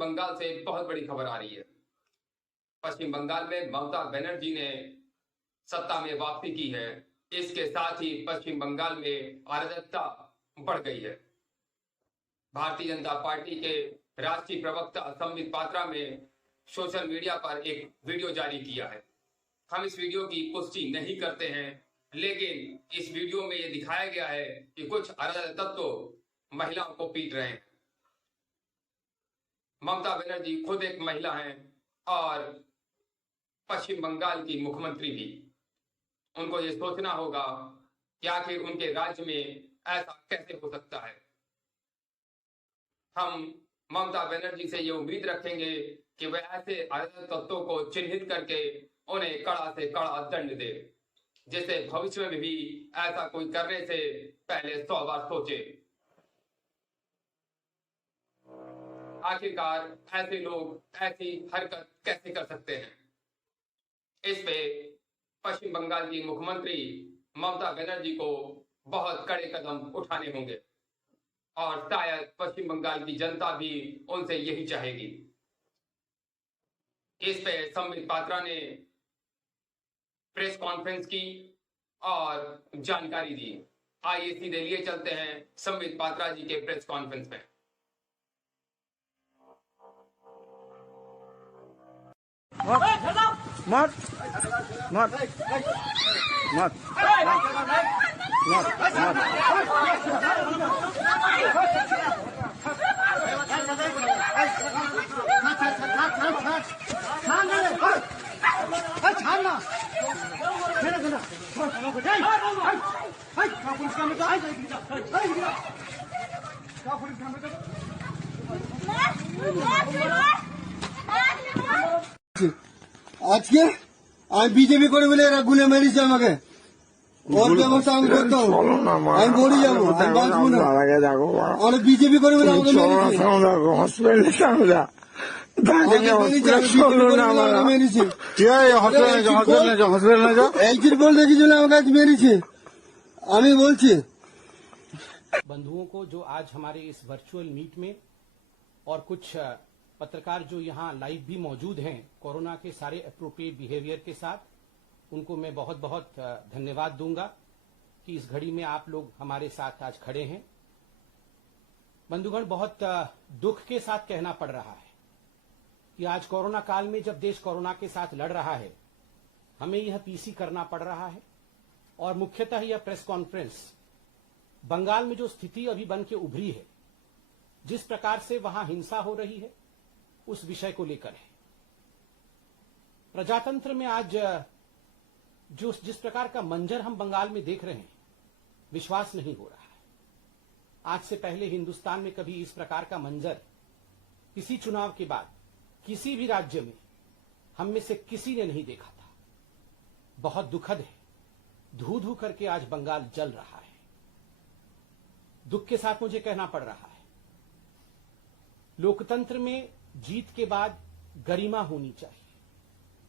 बंगाल से बहुत बड़ी खबर आ रही है। पश्चिम बंगाल में ममता बनर्जी ने सत्ता में वापसी की है। इसके साथ ही पश्चिम बंगाल में अराजकता बढ़ गई है। भारतीय जनता पार्टी के राष्ट्रीय प्रवक्ता संबित पात्रा ने सोशल मीडिया पर एक वीडियो जारी किया है। हम इस वीडियो की पुष्टि नहीं करते हैं, लेकिन इस वीडियो में यह दिखाया गया है कि कुछ अराजक तत्व महिलाओं को पीट रहे हैं। ममता बनर्जी खुद एक महिला हैं और पश्चिम बंगाल की मुख्यमंत्री भी। उनको ये सोचना होगा कि आखिर उनके राज्य में ऐसा कैसे हो सकता है। हम ममता बनर्जी से ये उम्मीद रखेंगे कि वह ऐसे अराजक तत्वों को चिन्हित करके उन्हें कड़ा से कड़ा दंड दे, जिससे भविष्य में भी ऐसा कोई करने से पहले 100 बार सोचे। आखिरकार ऐसे लोग ऐसी हरकत कैसे कर सकते हैं। इस पे पश्चिम बंगाल की मुख्यमंत्री ममता बनर्जी को बहुत कड़े कदम उठाने होंगे और शायद पश्चिम बंगाल की जनता भी उनसे यही चाहेगी। इस पे संबित पात्रा ने प्रेस कॉन्फ्रेंस की और जानकारी दी। आइए सीधे लिए चलते हैं संबित पात्रा जी के प्रेस कॉन्फ्रेंस में। मत मत मत আজকে আমি বিজেপি করে বলে এরা গুলে মেরেছে আমাকে। ওর ব্যবস্থা আমি করতে হবে। আমি বলি যাবো, আমি বাঁচবো না। আর বিজেপি করে বলে আমাকে একদিন বল দেখেছিল আমাকে আজ মেরেছে। আমি বলছি बंधुओं को जो आज हमारे इस वर्चुअल मीट में और कुछ पत्रकार जो यहाँ लाइव भी मौजूद हैं कोरोना के सारे एप्रोप्रिएट बिहेवियर के साथ, उनको मैं बहुत बहुत धन्यवाद दूंगा कि इस घड़ी में आप लोग हमारे साथ आज खड़े हैं। बंधुगण, बहुत दुख के साथ कहना पड़ रहा है कि आज कोरोना काल में जब देश कोरोना के साथ लड़ रहा है, हमें यह पीसी करना पड़ रहा है और मुख्यतः यह प्रेस कॉन्फ्रेंस बंगाल में जो स्थिति अभी बन के उभरी है, जिस प्रकार से वहां हिंसा हो रही है, उस विषय को लेकर है। प्रजातंत्र में आज जो जिस प्रकार का मंजर हम बंगाल में देख रहे हैं, विश्वास नहीं हो रहा है। आज से पहले हिंदुस्तान में कभी इस प्रकार का मंजर किसी चुनाव के बाद किसी भी राज्य में हम में से किसी ने नहीं देखा था। बहुत दुखद है, धू धू करके आज बंगाल जल रहा है। दुख के साथ मुझे कहना पड़ रहा है, लोकतंत्र में जीत के बाद गरिमा होनी चाहिए।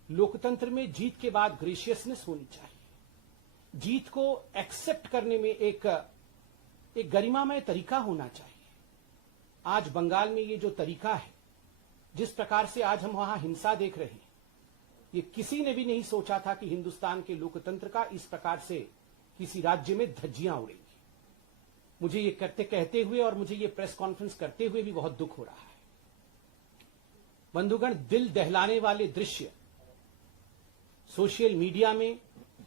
लोकतंत्र में जीत के बाद ग्रेशियसनेस होनी चाहिए। जीत को एक्सेप्ट करने में एक गरिमामय तरीका होना चाहिए। आज बंगाल में ये जो तरीका है, जिस प्रकार से आज हम वहां हिंसा देख रहे हैं, ये किसी ने भी नहीं सोचा था कि हिंदुस्तान के लोकतंत्र का इस प्रकार से किसी राज्य में धज्जियां उड़ेंगी। मुझे ये कहते हुए और मुझे ये प्रेस कॉन्फ्रेंस करते हुए भी बहुत दुख हो रहा है। बंधुगण, दिल दहलाने वाले दृश्य सोशल मीडिया में,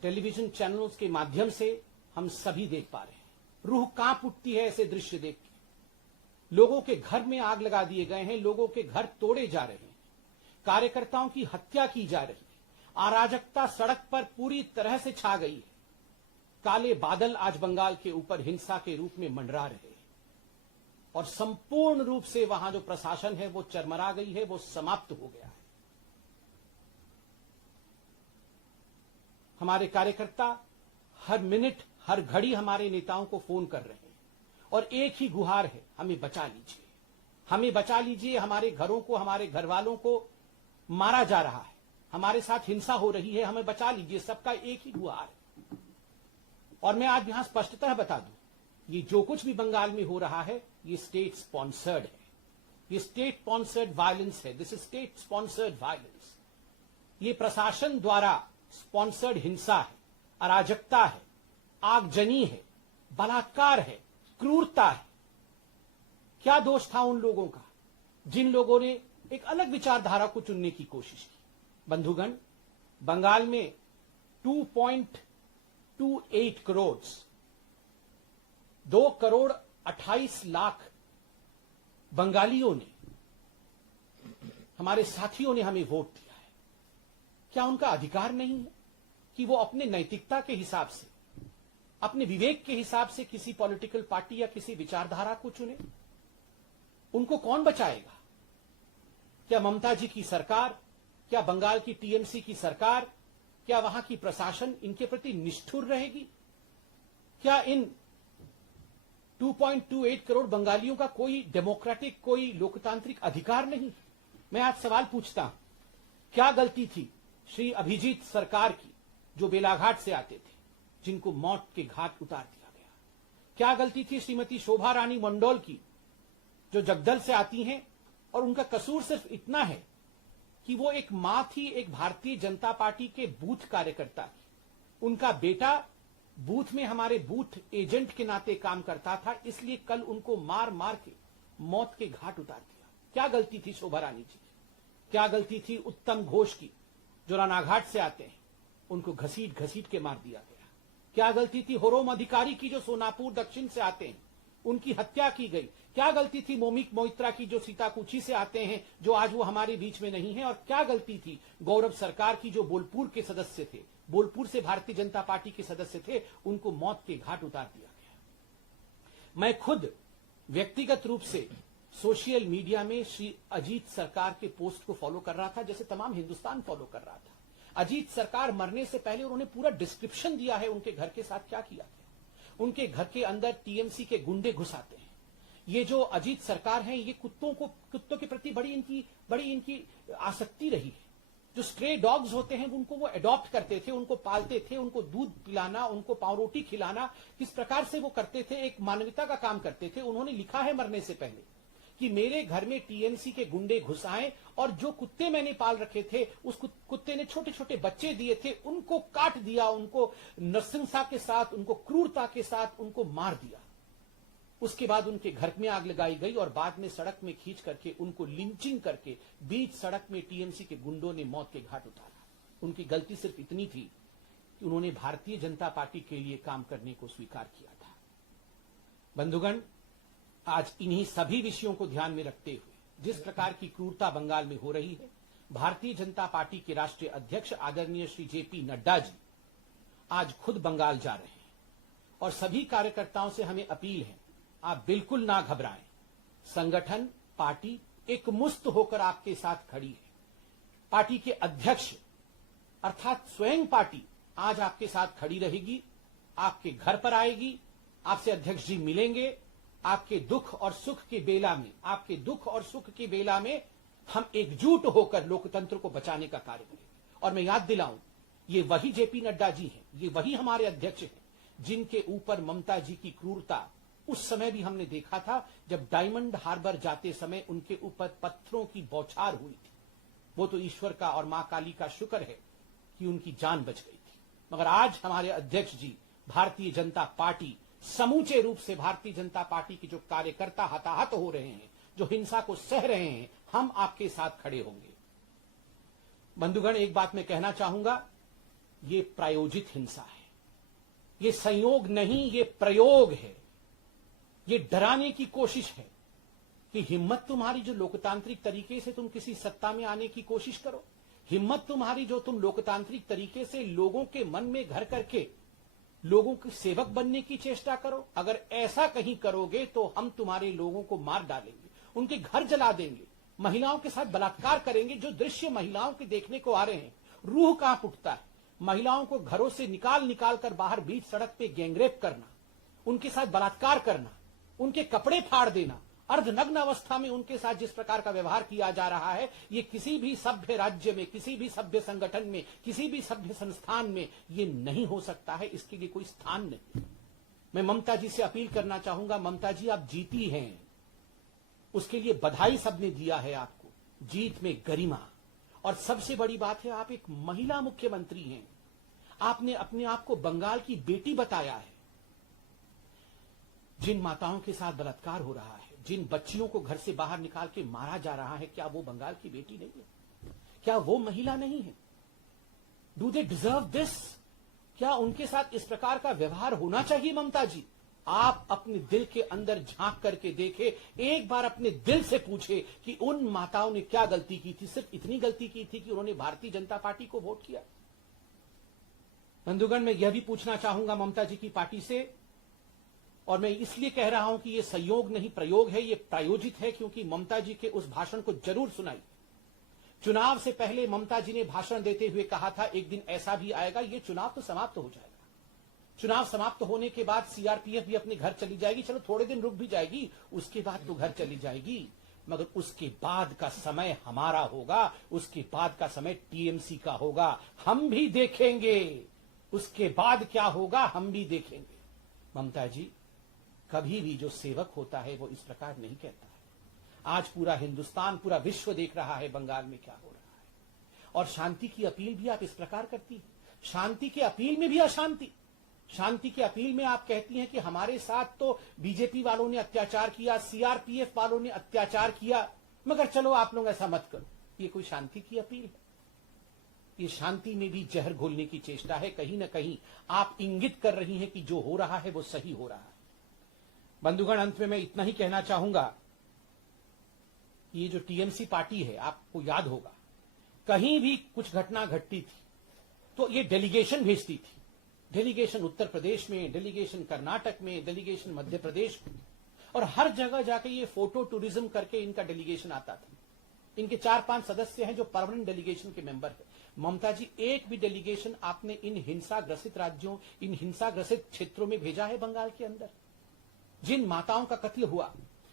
टेलीविजन चैनल्स के माध्यम से हम सभी देख पा रहे हैं। रूह कांप उठती है ऐसे दृश्य देख के। लोगों के घर में आग लगा दिए गए हैं, लोगों के घर तोड़े जा रहे हैं, कार्यकर्ताओं की हत्या की जा रही है, अराजकता सड़क पर पूरी तरह से छा गई है। काले बादल आज बंगाल के ऊपर हिंसा के रूप में मंडरा रहे हैं और संपूर्ण रूप से वहां जो प्रशासन है वो चरमरा गई है, वो समाप्त हो गया है। हमारे कार्यकर्ता हर मिनट हर घड़ी हमारे नेताओं को फोन कर रहे हैं और एक ही गुहार है, हमें बचा लीजिए, हमें बचा लीजिए। हमारे घरों को, हमारे घर वालों को मारा जा रहा है, हमारे साथ हिंसा हो रही है, हमें बचा लीजिए। सबका एक ही गुहार है। और मैं आज यहां स्पष्टतः बता दूं, ये जो कुछ भी बंगाल में हो रहा है, ये स्टेट स्पॉन्सर्ड है। ये स्टेट स्पॉन्सर्ड वायलेंस है। This is state sponsored violence. ये प्रशासन द्वारा स्पॉन्सर्ड हिंसा है, अराजकता है, आगजनी है, बलात्कार है, क्रूरता है। क्या दोष था उन लोगों का जिन लोगों ने एक अलग विचारधारा को चुनने की कोशिश की? बंधुगण, बंगाल में 2.28 करोड़ 2 करोड़ 28 लाख बंगालियों ने, हमारे साथियों ने हमें वोट दिया है। क्या उनका अधिकार नहीं है कि वो अपने नैतिकता के हिसाब से, अपने विवेक के हिसाब से किसी पॉलिटिकल पार्टी या किसी विचारधारा को चुने? उनको कौन बचाएगा? क्या ममता जी की सरकार, क्या बंगाल की टीएमसी की सरकार, क्या वहां की प्रशासन इनके प्रति निष्ठुर रहेगी? क्या इन 2.28 करोड़ बंगालियों का कोई डेमोक्रेटिक, कोई लोकतांत्रिक अधिकार नहीं? मैं आज सवाल पूछता हूं, क्या गलती थी श्री अभिजीत सरकार की, जो बेलाघाट से आते थे, जिनको मौत के घाट उतार दिया गया? क्या गलती थी श्रीमती शोभा रानी मंडोल की, जो जगदल से आती हैं और उनका कसूर सिर्फ इतना है कि वो एक मां थी, एक भारतीय जनता पार्टी के बूथ कार्यकर्ता थी। उनका बेटा बूथ में हमारे बूथ एजेंट के नाते काम करता था, इसलिए कल उनको मार मार के मौत के घाट उतार दिया। क्या गलती थी शोभा रानी जी की? क्या गलती थी उत्तम घोष की, जो रानाघाट से आते हैं, उनको घसीट घसीट के मार दिया गया? क्या गलती थी होरोम अधिकारी की, जो सोनापुर दक्षिण से आते हैं, उनकी हत्या की गई? क्या गलती थी मोमिक मोइत्रा की, जो सीताकुची से आते हैं, जो आज वो हमारे बीच में नहीं है? और क्या गलती थी गौरव सरकार की, जो बोलपुर के सदस्य थे, बोलपुर से भारतीय जनता पार्टी के सदस्य थे, उनको मौत के घाट उतार दिया गया? मैं खुद व्यक्तिगत रूप से सोशल मीडिया में श्री अजीत सरकार के पोस्ट को फॉलो कर रहा था, जैसे तमाम हिंदुस्तान फॉलो कर रहा था। अजीत सरकार मरने से पहले उन्होंने पूरा डिस्क्रिप्शन दिया है उनके घर के साथ क्या किया गया। उनके घर के अंदर टीएमसी के गुंडे घुस आते हैं। ये जो अजीत सरकार है, ये कुत्तों के प्रति बड़ी इनकी आसक्ति रही है। जो स्ट्रे डॉग्स होते हैं उनको वो अडॉप्ट करते थे, उनको पालते थे, उनको दूध पिलाना, उनको पाव रोटी खिलाना, किस प्रकार से वो करते थे, एक मानवता का काम करते थे। उन्होंने लिखा है मरने से पहले कि मेरे घर में टीएमसी के गुंडे घुस आए और जो कुत्ते मैंने पाल रखे थे, उस कुत्ते ने छोटे छोटे बच्चे दिए थे, उनको काट दिया, उनको नृशंसता के साथ, उनको क्रूरता के साथ उनको मार दिया। उसके बाद उनके घर में आग लगाई गई और बाद में सड़क में खींच करके उनको लिंचिंग करके बीच सड़क में टीएमसी के गुंडों ने मौत के घाट उतारा। उनकी गलती सिर्फ इतनी थी कि उन्होंने भारतीय जनता पार्टी के लिए काम करने को स्वीकार किया था। बंधुगण, आज इन्हीं सभी विषयों को ध्यान में रखते हुए जिस प्रकार की क्रूरता बंगाल में हो रही है, भारतीय जनता पार्टी के राष्ट्रीय अध्यक्ष आदरणीय श्री जेपी नड्डा जी आज खुद बंगाल जा रहे हैं और सभी कार्यकर्ताओं से हमें अपील है, आप बिल्कुल ना घबराएं। संगठन, पार्टी एक मुस्त होकर आपके साथ खड़ी है। पार्टी के अध्यक्ष अर्थात स्वयं पार्टी आज आपके साथ खड़ी रहेगी, आपके घर पर आएगी, आपसे अध्यक्ष जी मिलेंगे। आपके दुख और सुख के बेला में, आपके दुख और सुख के बेला में हम एकजुट होकर लोकतंत्र को बचाने का कार्य करेंगे। और मैं याद दिलाऊं, ये वही जेपी नड्डा जी हैं, ये वही हमारे अध्यक्ष हैं जिनके ऊपर ममता जी की क्रूरता उस समय भी हमने देखा था जब डायमंड हार्बर जाते समय उनके ऊपर पत्थरों की बौछार हुई थी। वो तो ईश्वर का और मां काली का शुक्र है कि उनकी जान बच गई थी। मगर आज हमारे अध्यक्ष जी, भारतीय जनता पार्टी, समूचे रूप से भारतीय जनता पार्टी के जो कार्यकर्ता हताहत हो रहे हैं, जो हिंसा को सह रहे हैं, हम आपके साथ खड़े होंगे। बंधुगण, एक बात मैं कहना चाहूंगा, ये प्रायोजित हिंसा है, ये संयोग नहीं, ये प्रयोग है। ये डराने की कोशिश है कि हिम्मत तुम्हारी जो लोकतांत्रिक तरीके से तुम किसी सत्ता में आने की कोशिश करो, हिम्मत तुम्हारी जो तुम लोकतांत्रिक तरीके से लोगों के मन में घर करके लोगों के सेवक बनने की चेष्टा करो। अगर ऐसा कहीं करोगे तो हम तुम्हारे लोगों को मार डालेंगे, उनके घर जला देंगे, महिलाओं के साथ बलात्कार करेंगे। जो दृश्य महिलाओं के देखने को आ रहे हैं, रूह कांप उठता है। महिलाओं को घरों से निकाल कर बाहर बीच सड़क पे गैंगरेप करना, उनके साथ बलात्कार करना, उनके कपड़े फाड़ देना, अर्धनग्न अवस्था में उनके साथ जिस प्रकार का व्यवहार किया जा रहा है, ये किसी भी सभ्य राज्य में, किसी भी सभ्य संगठन में, किसी भी सभ्य संस्थान में ये नहीं हो सकता है। इसके लिए कोई स्थान नहीं। मैं ममता जी से अपील करना चाहूंगा, ममता जी आप जीती हैं, उसके लिए बधाई सबने दिया है आपको, जीत में गरिमा। और सबसे बड़ी बात है, आप एक महिला मुख्यमंत्री हैं। आपने अपने आप को बंगाल की बेटी बताया है। जिन माताओं के साथ बलात्कार हो रहा है, जिन बच्चियों को घर से बाहर निकाल के मारा जा रहा है, क्या वो बंगाल की बेटी नहीं है? क्या वो महिला नहीं है? Do they deserve this? क्या उनके साथ इस प्रकार का व्यवहार होना चाहिए? ममता जी, आप अपने दिल के अंदर झांक करके देखें, एक बार अपने दिल से पूछे कि उन माताओं ने क्या गलती की थी। सिर्फ इतनी गलती की थी कि उन्होंने भारतीय जनता पार्टी को वोट किया। बंधुगण, मैं यह भी पूछना चाहूंगा ममता जी की पार्टी से, और मैं इसलिए कह रहा हूं कि यह संयोग नहीं प्रयोग है, यह प्रायोजित है, क्योंकि ममता जी के उस भाषण को जरूर सुनाई। चुनाव से पहले ममता जी ने भाषण देते हुए कहा था, एक दिन ऐसा भी आएगा, ये चुनाव तो समाप्त हो जाएगा। चुनाव समाप्त होने के बाद सीआरपीएफ भी अपने घर चली जाएगी, चलो थोड़े दिन रुक भी जाएगी, उसके बाद तो घर चली जाएगी, मगर उसके बाद का समय हमारा होगा, उसके बाद का समय टीएमसी का होगा। हम भी देखेंगे उसके बाद क्या होगा, हम भी देखेंगे। ममता जी, कभी भी जो सेवक होता है वो इस प्रकार नहीं कहता है। आज पूरा हिंदुस्तान, पूरा विश्व देख रहा है बंगाल में क्या हो रहा है, और शांति की अपील भी आप इस प्रकार करती हैं। शांति की अपील में भी अशांति। शांति की अपील में आप कहती हैं कि हमारे साथ तो बीजेपी वालों ने अत्याचार किया, सीआरपीएफ वालों ने अत्याचार किया, मगर चलो आप लोग ऐसा मत करो। ये कोई शांति की अपील है? ये शांति में भी जहर घोलने की चेष्टा है। कहीं ना कहीं आप इंगित कर रही हैं कि जो हो रहा है वो सही हो रहा है। बंधुगण, अंत में मैं इतना ही कहना चाहूंगा, ये जो टीएमसी पार्टी है, आपको याद होगा, कहीं भी कुछ घटना घटती थी तो ये डेलीगेशन भेजती थी। डेलीगेशन उत्तर प्रदेश में, डेलीगेशन कर्नाटक में, डेलीगेशन मध्य प्रदेश में, और हर जगह जाके ये फोटो टूरिज्म करके इनका डेलीगेशन आता था। इनके 4-5 सदस्य हैं जो परमानेंट डेलीगेशन के मेंबर हैं। ममता जी, एक भी डेलीगेशन आपने इन हिंसा ग्रसित राज्यों, इन हिंसा ग्रसित क्षेत्रों में भेजा है बंगाल के अंदर? जिन माताओं का कत्ल हुआ,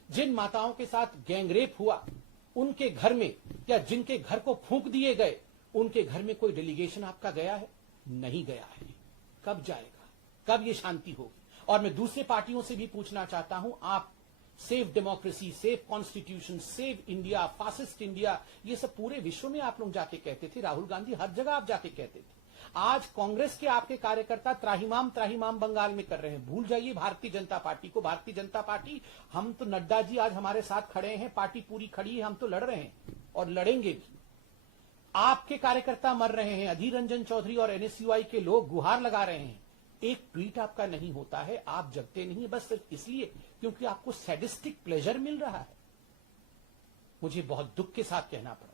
जिन माताओं के साथ गैंगरेप हुआ, उनके घर में या जिनके घर को फूंक दिए गए, उनके घर में कोई डेलीगेशन आपका गया है? नहीं गया है। कब जाएगा? कब ये शांति होगी? और मैं दूसरे पार्टियों से भी पूछना चाहता हूं, आप save democracy, save constitution, save India, fascist India, ये सब पूरे विश्व में आप लोग जाके कहते थे। राहुल गांधी, हर जगह आप जाके कहते थे। आज कांग्रेस के आपके कार्यकर्ता त्राहिमाम त्राहिमाम बंगाल में कर रहे हैं। भूल जाइए भारतीय जनता पार्टी को। भारतीय जनता पार्टी, हम तो, नड्डा जी आज हमारे साथ खड़े हैं, पार्टी पूरी खड़ी है, हम तो लड़ रहे हैं और लड़ेंगे भी। आपके कार्यकर्ता मर रहे हैं, अधीर रंजन चौधरी और एनएसयूआई के लोग गुहार लगा रहे हैं। एक ट्वीट आपका नहीं होता है, आप जगते नहीं है, बस सिर्फ इसलिए क्योंकि आपको सैडिस्टिक प्लेजर मिल रहा है। मुझे बहुत दुख के साथ कहना पड़ रहा है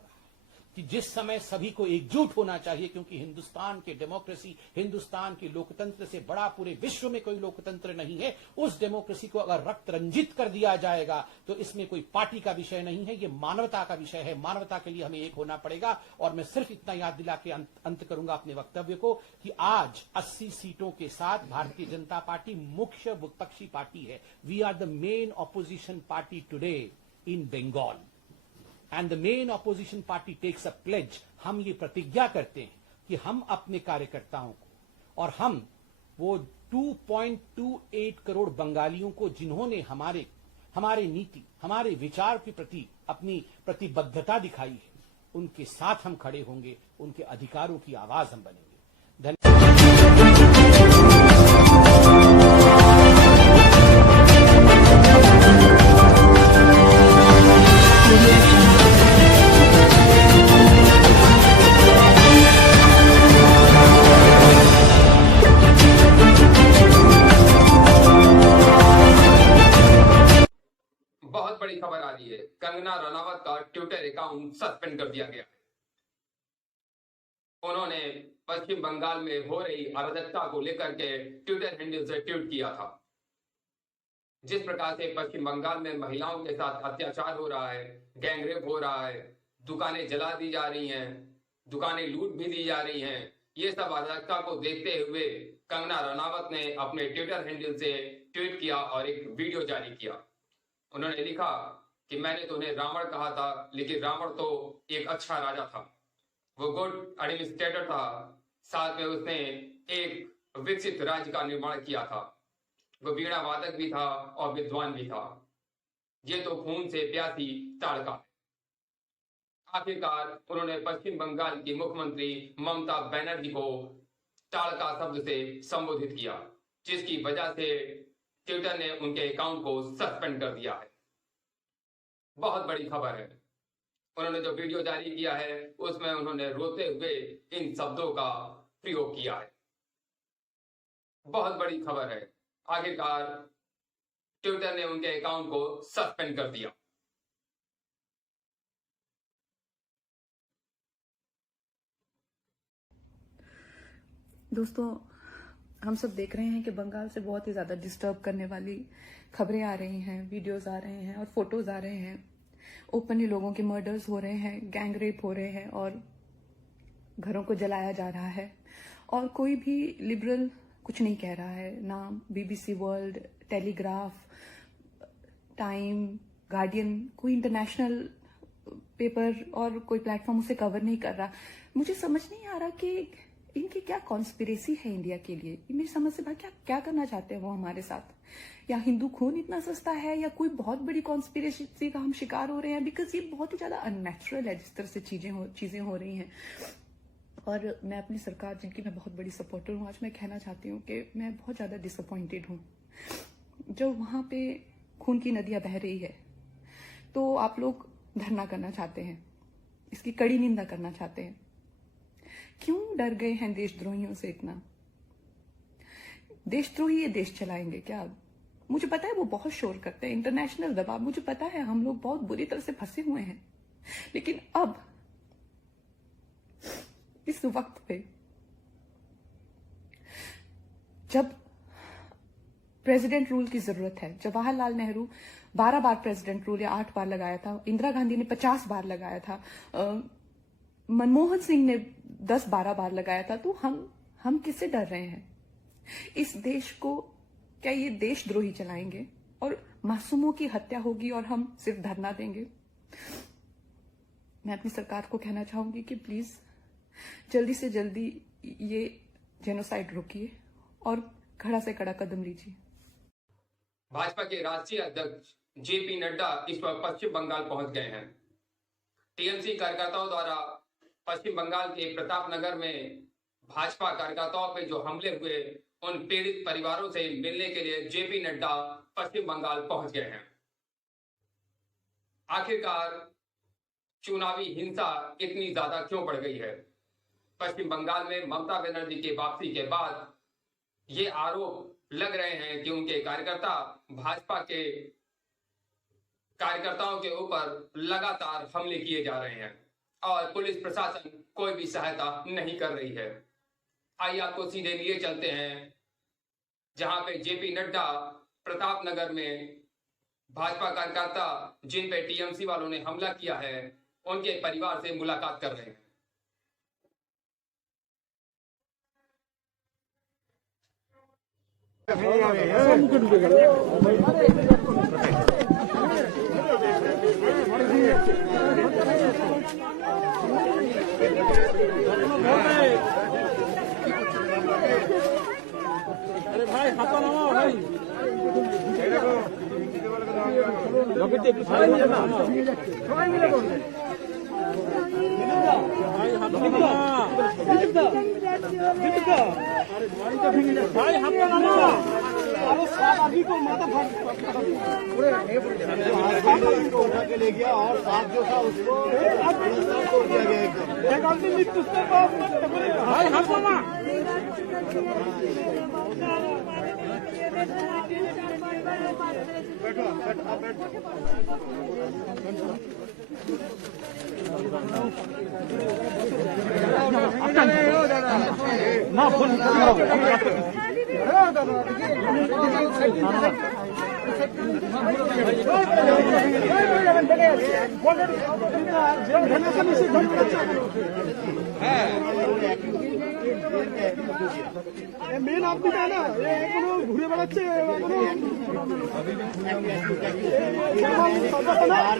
कि जिस समय सभी को एकजुट होना चाहिए, क्योंकि हिंदुस्तान के डेमोक्रेसी, हिंदुस्तान के लोकतंत्र से बड़ा पूरे विश्व में कोई लोकतंत्र नहीं है, उस डेमोक्रेसी को अगर रक्त रंजित कर दिया जाएगा तो इसमें कोई पार्टी का विषय नहीं है, ये मानवता का विषय है। मानवता के लिए हमें एक होना पड़ेगा। और मैं सिर्फ इतना याद दिला के अंत करूंगा अपने वक्तव्य को कि आज 80 सीटों के साथ भारतीय जनता पार्टी मुख्य विपक्षी पार्टी है। We are the main opposition party today in Bengal, and the main opposition party takes a pledge. हम ये प्रतिज्ञा करते हैं कि हम अपने कार्यकर्ताओं को, और हम वो 2.28 करोड़ बंगालियों को जिन्होंने हमारे नीति, हमारे विचार के प्रति अपनी प्रतिबद्धता दिखाई है, उनके साथ हम खड़े होंगे, उनके अधिकारों की आवाज हम बनेंगे। बहुत बड़ी खबर आ रही है, कंगना रनावत का ट्विटर अकाउंट सस्पेंड कर दिया गया। उन्होंने पश्चिम बंगाल में हो रही अराजकता को लेकर के ट्विटर हैंडल से ट्वीट किया था। जिस प्रकार से पश्चिम बंगाल में महिलाओं के साथ अत्याचार हो रहा है, गैंगरेप हो रहा है, दुकानें जला दी जा रही हैं, दुकानें लूट भी दी जा रही हैं, ये सब अराजकता को देखते हुए कंगना रनावत ने अपने ट्विटर हैंडल से ट्वीट किया और एक वीडियो जारी किया। उन्होंने लिखा कि मैंने तो उन्हें रावण कहा था, लेकिन रावण तो एक अच्छा राजा था, वो गुड एडमिनिस्ट्रेटर था, साथ में उसने एक विकसित राज्य का निर्माण किया था, वो वीणा वादक भी था और विद्वान भी था। ये तो खून से प्यासी ताड़का है। आखिरकार उन्होंने पश्चिम बंगाल की मुख्यमंत्री ममता बनर्जी को ताड़का शब्द से संबोधित किया, जिसकी वजह से ट्विटर ने उनके अकाउंट को सस्पेंड कर दिया है। बहुत बड़ी खबर है। उन्होंने जो वीडियो जारी किया है उसमें उन्होंने रोते हुए इन शब्दों का प्रयोग किया है। बहुत बड़ी खबर है। आखिरकार ट्विटर ने उनके अकाउंट को सस्पेंड कर दिया। दोस्तों, हम सब देख रहे हैं कि बंगाल से बहुत ही ज्यादा डिस्टर्ब करने वाली खबरें आ रही हैं, वीडियोस आ रहे हैं और फोटोज आ रहे हैं। ओपनली लोगों के मर्डर्स हो रहे हैं, गैंग रेप हो रहे हैं और घरों को जलाया जा रहा है। और कोई भी लिबरल कुछ नहीं कह रहा है, ना BBC world, telegraph, time, guardian, कोई इंटरनेशनल पेपर और कोई प्लेटफॉर्म उसे कवर नहीं कर रहा। मुझे समझ नहीं आ रहा कि इनकी क्या कॉन्स्पिरेसी है इंडिया के लिए। ये मेरी समझ से बाहर क्या करना चाहते हैं वो हमारे साथ। या हिंदू खून इतना सस्ता है या कोई बहुत बड़ी कॉन्स्पिरेसी का हम शिकार हो रहे हैं, बिकॉज ये बहुत ही ज्यादा अननेचुरल है जिस तरह से चीजें हो रही हैं। और मैं अपनी सरकार जिनकी मैं बहुत बड़ी सपोर्टर हूँ, आज मैं कहना चाहती हूँ कि मैं बहुत ज्यादा डिसअपॉइंटेड हूँ। जब वहां पे खून की नदियां बह रही है तो आप लोग धरना करना चाहते हैं, इसकी कड़ी निंदा करना चाहते हैं। क्यों डर गए हैं देशद्रोहियों से इतना? देशद्रोही ये देश चलाएंगे क्या? मुझे पता है वो बहुत शोर करते हैं, इंटरनेशनल दबाव, मुझे पता है हम लोग बहुत बुरी तरह से फंसे हुए हैं। लेकिन अब इस वक्त पे जब प्रेसिडेंट रूल की जरूरत है, जवाहरलाल नेहरू 12 बार प्रेसिडेंट रूल या 8 बार लगाया था, इंदिरा गांधी ने 50 बार लगाया था, मनमोहन सिंह ने 10-12 बार लगाया था, तो हम किससे डर रहे हैं? इस देश को क्या ये देशद्रोही चलाएंगे और मासूमों की हत्या होगी और हम सिर्फ धरना देंगे? मैं अपनी सरकार को कहना चाहूंगी कि प्लीज जल्दी से जल्दी ये जेनोसाइड रोकिए और खड़ा से कड़ा कदम लीजिए। भाजपा के राष्ट्रीय अध्यक्ष JP नड्डा इस वक्त पश्चिम बंगाल पहुंच गए हैं। TMC कार्यकर्ताओं द्वारा पश्चिम बंगाल के प्रतापनगर में भाजपा कार्यकर्ताओं पे जो हमले हुए, उन पीड़ित परिवारों से मिलने के लिए JP नड्डा पश्चिम बंगाल पहुंच गए हैं। आखिरकार चुनावी हिंसा इतनी ज्यादा क्यों बढ़ गई है? पश्चिम बंगाल में ममता बनर्जी की वापसी के बाद ये आरोप लग रहे हैं कि उनके कार्यकर्ता भाजपा के कार्यकर्ताओं के ऊपर लगातार हमले किए जा रहे हैं और पुलिस प्रशासन कोई भी सहायता नहीं कर रही है। आइए आपको सीधे लिए चलते हैं जहां पे JP नड्डा प्रतापनगर में भाजपा कार्यकर्ता जिन पे TMC वालों ने हमला किया है उनके परिवार से मुलाकात कर रहे हैं। अरे भाई खाता नामा भाई भाई हमका नामा अरे साथ अभी को माथा उठा के ले गया और साथ जो था उसको तोड़ दिया गया एकदम। भाई हमका नामा बैठो आप बैठो। ना फोन মেন আপনি না এখনো ঘুরে বেড়াচ্ছে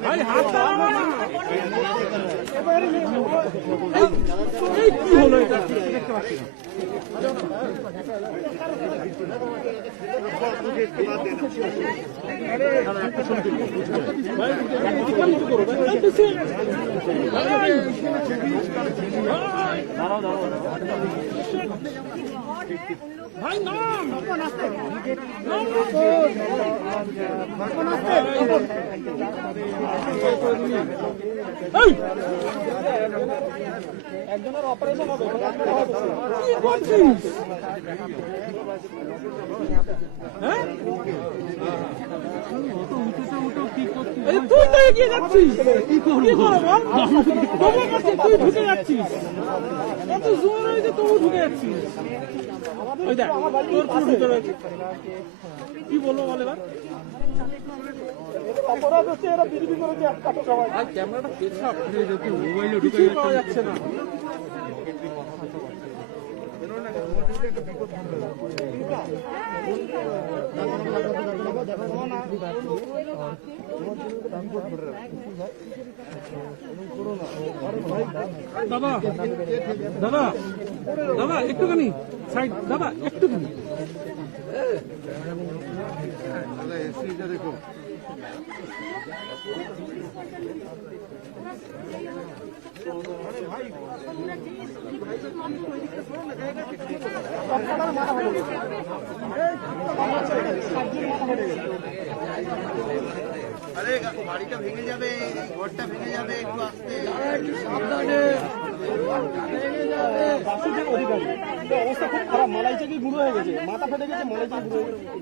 ভাই হাতটা এবারে কি হলো এটা দেখতে পাচ্ছি না। भाई नाम একজনের অপারেশন হবে কি করছিস হ্যাঁ তুই তো এগিয়ে যাচ্ছিস কি করবো বল তুই ঢুকে যাচ্ছিস এত জোর হয়েছে তুই ঢুকে যাচ্ছিস ওই দেখ তোর পুরো ভিতরে কি বলবো বল এবার অপরাধ হচ্ছে এরা বিজেপি করেছে ক্যামেরাটা পেছাপ মোবাইলে ঢুকে পাওয়া যাচ্ছে না দাদা দাদা দাদা একটুখানি সাইড দাদা একটুখানি দেখো আরে বাড়িটা ভেঙে যাবে, ঘরটা ভেঙে যাবে, একটু আসতে সাবধানে। অবস্থা খুব খারাপ, মালাই চাকি গুঁড়ো হয়ে গেছে, মাথা ফেটে গেছে, মালাই চাকি গুঁড়ো হয়ে গেছে।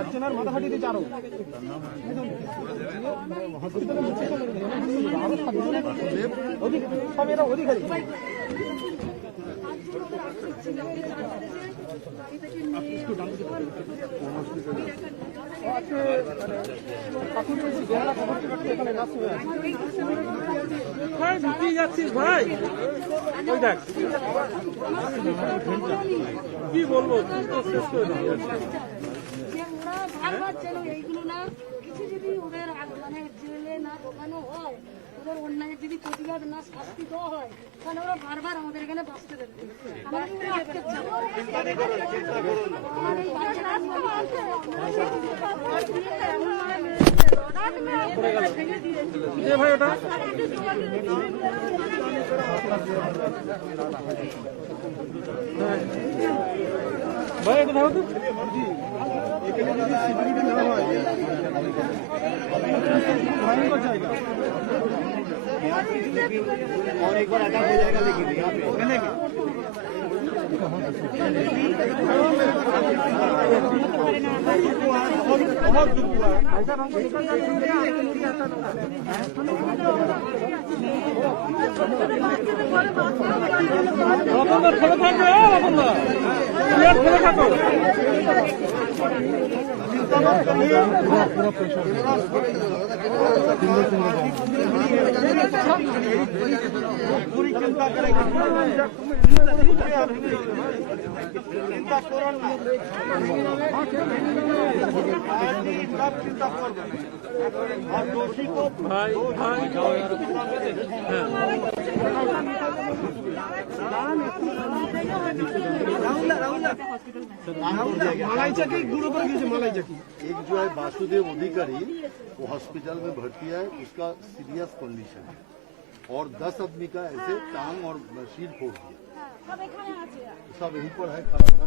আর্জনার মাথা ফাটিয়ে দিয়েছে আরো সব এরা অধিকারী যাচ্ছিস ভাই ওই দেখ কি বলবো তুই তো শেষ করে এইগুলো না কিছু যদি ওদের মানে জেলে না ঢোকানো হয়, ওদের অন্যায়ের যদি প্রতিবাদ না শাস্তি দেওয়া হয়, তাহলে ওরা বারবার আমাদের এখানে বাঁচতে দেবে। ভাই ওটা ভাই এটা দেখো তো এখানে যদি সিকিউরিটি না হয় भयंकर जाएगा और एक बार अटैक हो जाएगा लेकिन यहाँ पे बहुत दुख हुआ है ऐसा हम निकल पूरी चिंता करेंगे चिंता करो ना चिंता और दोषी को भाई भाई मलाई चकी गुरु पर मलाई चकी एक जो है वासुदेव अधिकारी वो हॉस्पिटल में भर्ती है, उसका सीरियस कंडीशन है और 10 आदमी का ऐसे टांग और शील फोड़ दिया, सब यहीं पर है खड़ा था।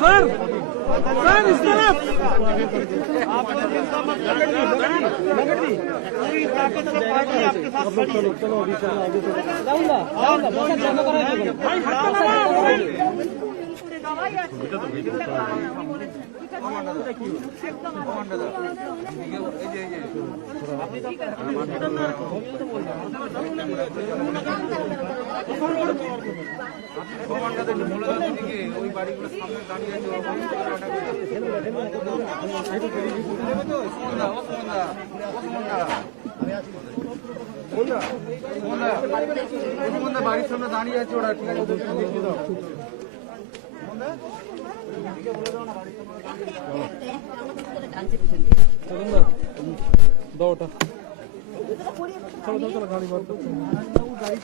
सर सर इस तरफ पूरी ताकत से पार्टी आपके साथ खड़ी है। चलो अभी चलो आगे चलो भाई हाथ বাড়ির সামনে দাঁড়িয়ে আছে ওরা, ঠিক আছে দেখিয়ে দাও। দাও ওটা, চলো চলো চলো গাড়ি বার করতে গাড়ি